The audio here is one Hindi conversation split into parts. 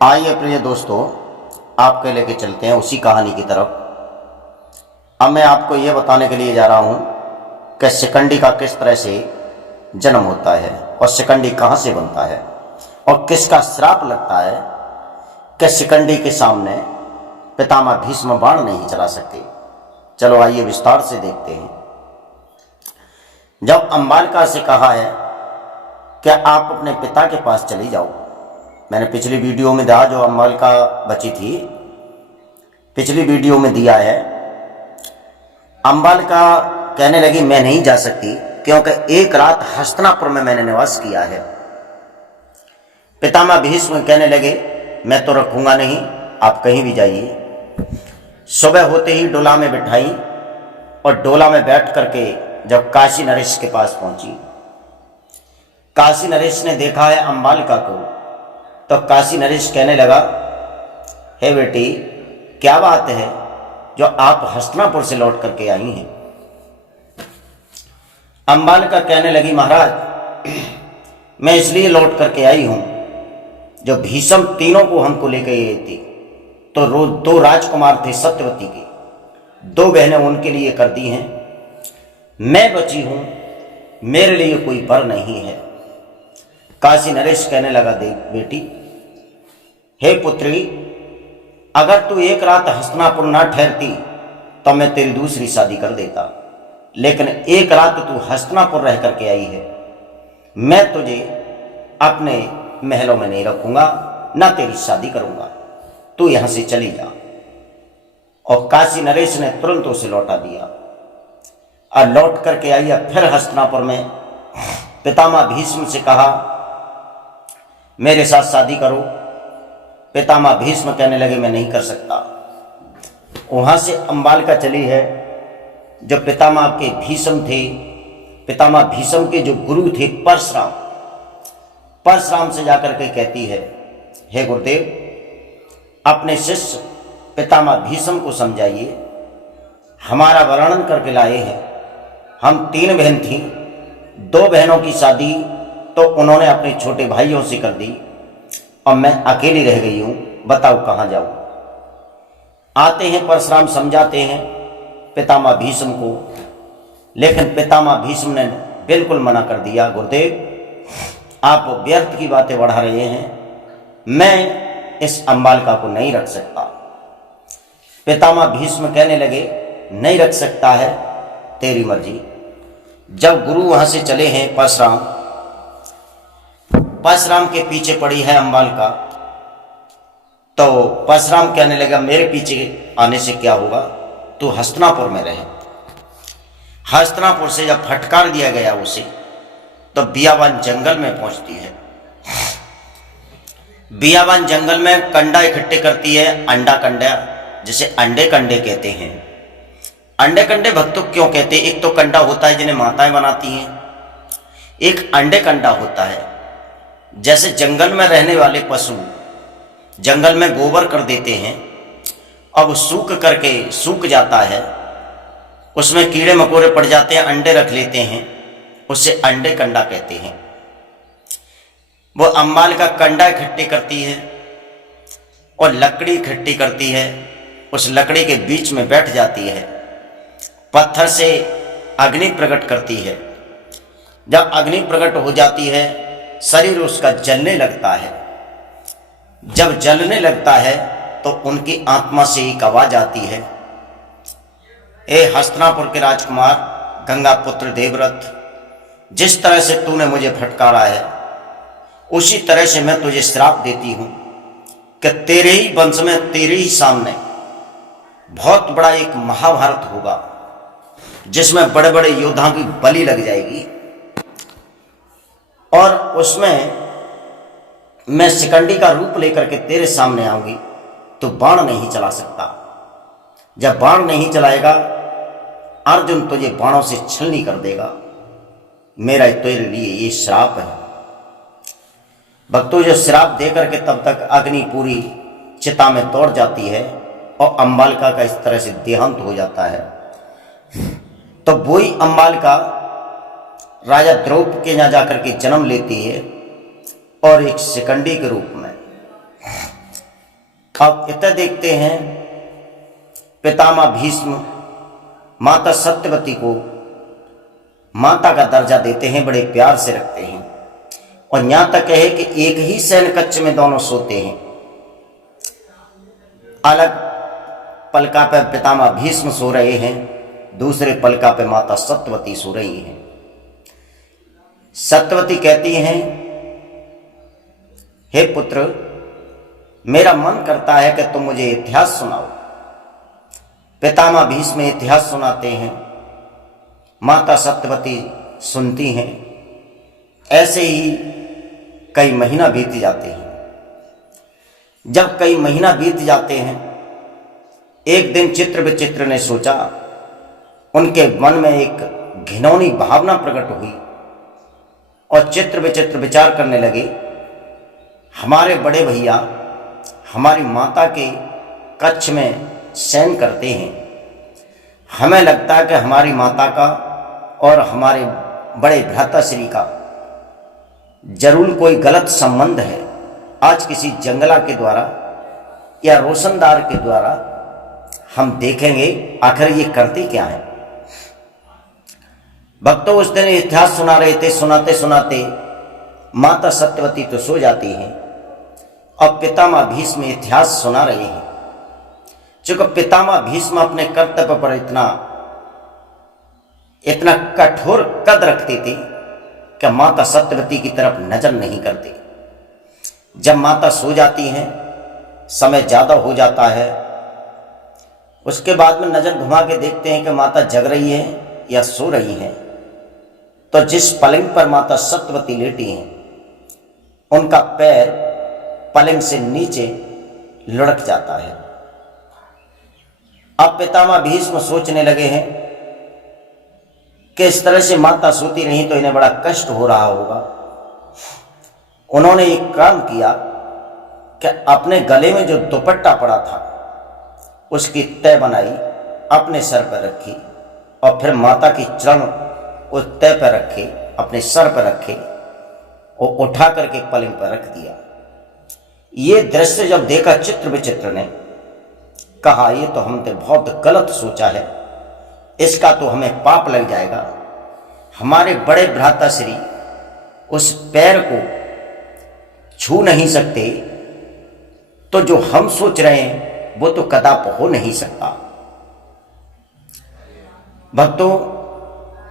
आइए प्रिय दोस्तों, आपके लेके चलते हैं उसी कहानी की तरफ। अब मैं आपको ये बताने के लिए जा रहा हूँ कि शिकंडी का किस तरह से जन्म होता है और शिकंडी कहाँ से बनता है और किसका श्राप लगता है कि शिकंडी के सामने पितामह भीष्म बाण नहीं चला सकते। चलो आइए विस्तार से देखते हैं। जब अंबालिका से कहा है कि आप अपने पिता के पास चली जाओ, मैंने पिछली वीडियो में दिया, जो अंबालिका बची थी पिछली वीडियो में दिया है। अंबालिका कहने लगी मैं नहीं जा सकती क्योंकि एक रात हस्तिनापुर में मैंने निवास किया है। पितामह भीष्म कहने लगे मैं तो रखूंगा नहीं, आप कहीं भी जाइए। सुबह होते ही डोला में बिठाई और डोला में बैठ करके जब काशी नरेश के पास पहुंची, काशी नरेश ने देखा है अंबालिका को, तो काशी नरेश कहने लगा हे बेटी, क्या बात है जो आप हस्तिनापुर से लौट करके आई हैं। अंबालिका कहने लगी महाराज, मैं इसलिए लौट करके आई हूं, जो भीष्म तीनों को हमको लेकर गए थे तो दो राजकुमार थे सत्यवती के, दो बहनें उनके लिए कर दी हैं, मैं बची हूं, मेरे लिए कोई वर नहीं है। काशी नरेश कहने लगा देख बेटी, हे पुत्री, अगर तू एक रात हस्तिनापुर ना ठहरती तो मैं तेरी दूसरी शादी कर देता, लेकिन एक रात तू हस्तिनापुर रह करके आई है, मैं तुझे अपने महलों में नहीं रखूंगा, ना तेरी शादी करूंगा, तू यहां से चली जा। और काशी नरेश ने तुरंत उसे लौटा दिया और लौट करके आई। फिर हस्तिनापुर में पितामह भीष्म से कहा मेरे साथ शादी करो। पितामह भीष्म कहने लगे मैं नहीं कर सकता। वहां से अंबालिका चली है। जो पितामह के भीष्म थे, पितामह भीष्म के जो गुरु थे परशुराम, परशुराम से जाकर के कहती है हे गुरुदेव, अपने शिष्य पितामह भीष्म को समझाइए, हमारा वर्णन करके लाए हैं, हम 3 बहन थीं, 2 बहनों की शादी तो उन्होंने अपने छोटे भाइयों से कर दी और मैं अकेली रह गई हूं, बताओ कहां जाऊं। आते हैं परशुराम, समझाते हैं पितामह भीष्म को, लेकिन पितामह भीष्म ने बिल्कुल मना कर दिया, गुरुदेव आप व्यर्थ की बातें बढ़ा रहे हैं, मैं इस अंबालिका को नहीं रख सकता। पितामह भीष्म कहने लगे नहीं रख सकता है, तेरी मर्जी। जब गुरु वहां से चले हैं परशुराम के पीछे पड़ी है अंबालिका, तो परशुराम कहने लगा मेरे पीछे आने से क्या होगा, तू हस्तिनापुर में रहे। हस्तिनापुर से जब फटकार दिया गया उसे, तो बियाबान जंगल में पहुंचती है। बियाबान जंगल में कंडा इकट्ठे करती है, अंडा कंडा, जिसे अंडे कंडे कहते हैं। अंडे कंडे भक्तों क्यों कहते हैं? एक तो कंडा होता है जिन्हें माताएं बनाती हैं, एक अंडे कंडा होता है। जैसे जंगल में रहने वाले पशु जंगल में गोबर कर देते हैं, अब सूख करके सूख जाता है, उसमें कीड़े मकोड़े पड़ जाते हैं, अंडे रख लेते हैं, उसे अंडे कंडा कहते हैं। वो अंबालिका कंडा इकट्ठी करती है और लकड़ी इकट्ठी करती है, उस लकड़ी के बीच में बैठ जाती है, पत्थर से अग्नि प्रकट करती है। जब अग्नि प्रकट हो जाती है, शरीर उसका जलने लगता है। जब जलने लगता है तो उनकी आत्मा से एक आवाज आती है, ए हस्तिनापुर के राजकुमार गंगापुत्र देवव्रत, जिस तरह से तूने मुझे फटकारा है, उसी तरह से मैं तुझे श्राप देती हूं कि तेरे ही वंश में, तेरे ही सामने बहुत बड़ा एक महाभारत होगा, जिसमें बड़े बड़े योद्धाओं की बलि लग जाएगी, और उसमें मैं शिकंडी का रूप लेकर के तेरे सामने आऊंगी, तो बाण नहीं चला सकता। जब बाण नहीं चलाएगा, अर्जुन तुझे बाणों से छलनी कर देगा। मेरा तेरे लिए ये श्राप है। भक्तों, जो श्राप दे करके तब तक अग्नि पूरी चिता में तोड़ जाती है और अंबालिका का इस तरह से देहांत हो जाता है। तो वही अंबालिका राजा द्रौपदी के यहाँ जाकर के जन्म लेती है और एक शिकंडी के रूप में। अब इतना देखते हैं, पितामह भीष्म माता सत्यवती को माता का दर्जा देते हैं, बड़े प्यार से रखते हैं। और यहां तक है कि एक ही शयन कक्ष में दोनों सोते हैं। अलग पलका पे पितामह भीष्म सो रहे हैं, दूसरे पलका पे माता सत्यवती सो रही हैं। सत्यवती कहती हैं, हे पुत्र, मेरा मन करता है कि तुम मुझे इतिहास सुनाओ। पितामह भीष्म इतिहास सुनाते हैं, माता सत्यवती सुनती हैं। ऐसे ही कई महीना बीत जाते हैं। जब कई महीना बीत जाते हैं, एक दिन चित्र विचित्र ने सोचा, उनके मन में एक घिनौनी भावना प्रकट हुई और चित्र विचित्र विचार करने लगे, हमारे बड़े भैया हमारी माता के कक्ष में शयन करते हैं। हमें लगता है कि हमारी माता का और हमारे बड़े भ्राताश्री का जरूर कोई गलत संबंध है। आज किसी जंगला के द्वारा या रोशनदार के द्वारा हम देखेंगे आखिर ये करती क्या है। भक्तों, उस दिन इतिहास सुना रहे थे। सुनाते सुनाते माता सत्यवती तो सो जाती हैं और पितामह भीष्म इतिहास सुना रहे हैं। चूंकि पितामह भीष्म अपने कर्तव्य पर इतना कठोर कद रखते थे कि माता सत्यवती की तरफ नजर नहीं करते। जब माता सो जाती हैं, समय ज्यादा हो जाता है, उसके बाद में नजर घुमा के देखते हैं कि माता जग रही है या सो रही है। तो जिस पलंग पर माता सत्यवती लेटी हैं, उनका पैर पलंग से नीचे लुढ़क जाता है। अब पितामह भीष्म सोचने लगे हैं कि इस तरह से माता सोती रही तो इन्हें बड़ा कष्ट हो रहा होगा। उन्होंने एक काम किया कि अपने गले में जो दुपट्टा पड़ा था उसकी तह बनाई, अपने सर पर रखी और फिर माता की चरण उस तह पर रखे, अपने सर पर रखे और उठा करके पलंग पर रख दिया। ये दृश्य जब देखा चित्र विचित्र ने कहा, ये तो हमने बहुत गलत सोचा है, इसका तो हमें पाप लग जाएगा। हमारे बड़े भ्राताश्री उस पैर को छू नहीं सकते, तो जो हम सोच रहे हैं वो तो कदापि हो नहीं सकता। भक्तों,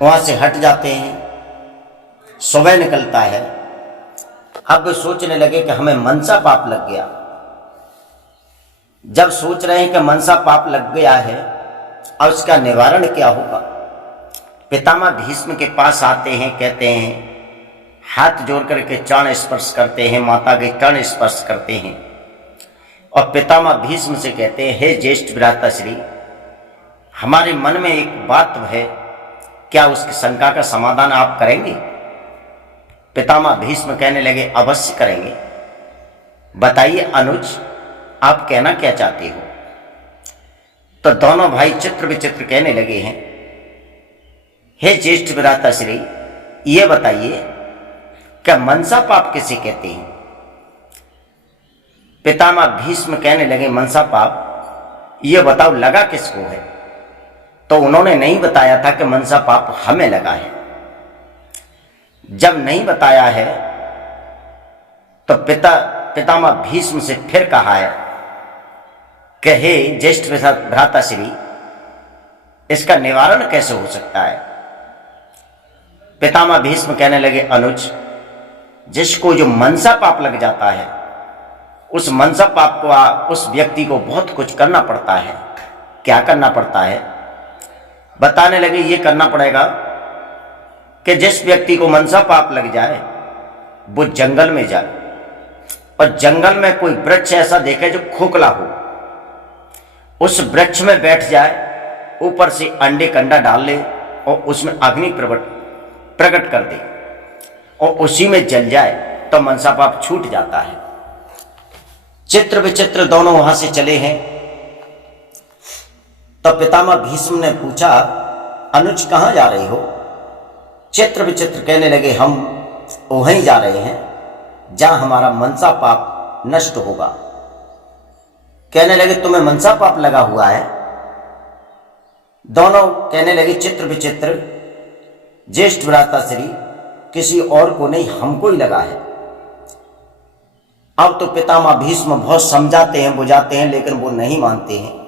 वहां से हट जाते हैं। सुबह निकलता है। अब वे सोचने लगे कि हमें मनसा पाप लग गया। जब सोच रहे हैं कि मनसा पाप लग गया है, अब इसका निवारण क्या होगा। पितामह भीष्म के पास आते हैं, कहते हैं, हाथ जोड़ करके चरण स्पर्श करते हैं, माता के चरण स्पर्श करते हैं और पितामह भीष्म से कहते हैं, हे ज्येष्ठ भ्राताश्री, हमारे मन में एक बात है, क्या उसकी शंका का समाधान आप करेंगे। पितामह भीष्म कहने लगे, अवश्य करेंगे, बताइए अनुज, आप कहना क्या चाहते हो। तो दोनों भाई चित्र विचित्र कहने लगे हैं, हे ज्येष्ठ भ्राताश्री, ये बताइए क्या मनसा पाप किसे कहते हैं। पितामह भीष्म कहने लगे, मनसा पाप, ये बताओ लगा किसको है। तो उन्होंने नहीं बताया था कि मनसा पाप हमें लगा है। जब नहीं बताया है तो पितामह भीष्म से फिर कहा है कि हे ज्येष्ठ भ्राताश्री, इसका निवारण कैसे हो सकता है। पितामह भीष्म कहने लगे, अनुज, जिसको जो मनसा पाप लग जाता है, उस मनसा पाप को उस व्यक्ति को बहुत कुछ करना पड़ता है। क्या करना पड़ता है बताने लगे, ये करना पड़ेगा कि जिस व्यक्ति को मनसा पाप लग जाए वो जंगल में जाए और जंगल में कोई वृक्ष ऐसा देखे जो खोखला हो, उस वृक्ष में बैठ जाए, ऊपर से अंडे कंडा डाल ले और उसमें अग्नि प्रकट कर दे और उसी में जल जाए तो मनसा पाप छूट जाता है। चित्र विचित्र दोनों वहां से चले हैं। तो पितामह भीष्म ने पूछा, अनुज कहां जा रहे हो। चित्र विचित्र कहने लगे, हम वहीं जा रहे हैं जहां हमारा मनसा पाप नष्ट होगा। कहने लगे तुम्हें मनसा पाप लगा हुआ है। दोनों कहने लगे चित्र विचित्र, ज्येष्ठ भ्राताश्री किसी और को नहीं हमको ही लगा है। अब तो पितामह भीष्म बहुत समझाते हैं बुझाते हैं, लेकिन वो नहीं मानते हैं।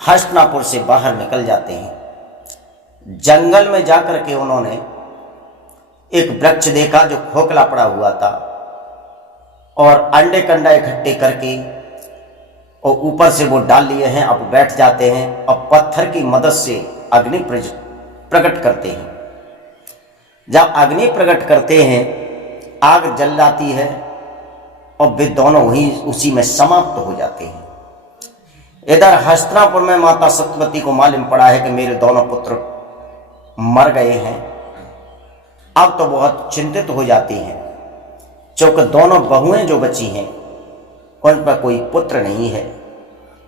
हस्तिनापुर से बाहर निकल जाते हैं। जंगल में जाकर के उन्होंने एक वृक्ष देखा जो खोखला पड़ा हुआ था, और अंडे कंडा इकट्ठे करके और ऊपर से वो डाल लिए हैं। अब बैठ जाते हैं और पत्थर की मदद से अग्नि प्रकट करते हैं। जब अग्नि प्रकट करते हैं, आग जल जाती है और वे दोनों ही उसी में समाप्त हो जाते हैं। इधर हस्तिनापुर में माता सत्यवती को मालूम पड़ा है कि मेरे दोनों पुत्र मर गए हैं। अब तो बहुत चिंतित हो जाती हैं, क्योंकि दोनों बहुएं जो बची हैं उन पर कोई पुत्र नहीं है।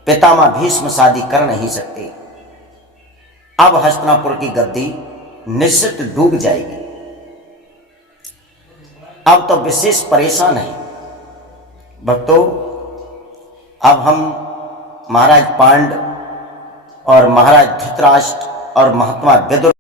पितामह भीष्म शादी कर नहीं सकते। अब हस्तिनापुर की गद्दी निश्चित डूब जाएगी। अब तो विशेष परेशान है भक्तों। अब हम महाराज पांड और महाराज धृतराष्ट्र और महात्मा विदुर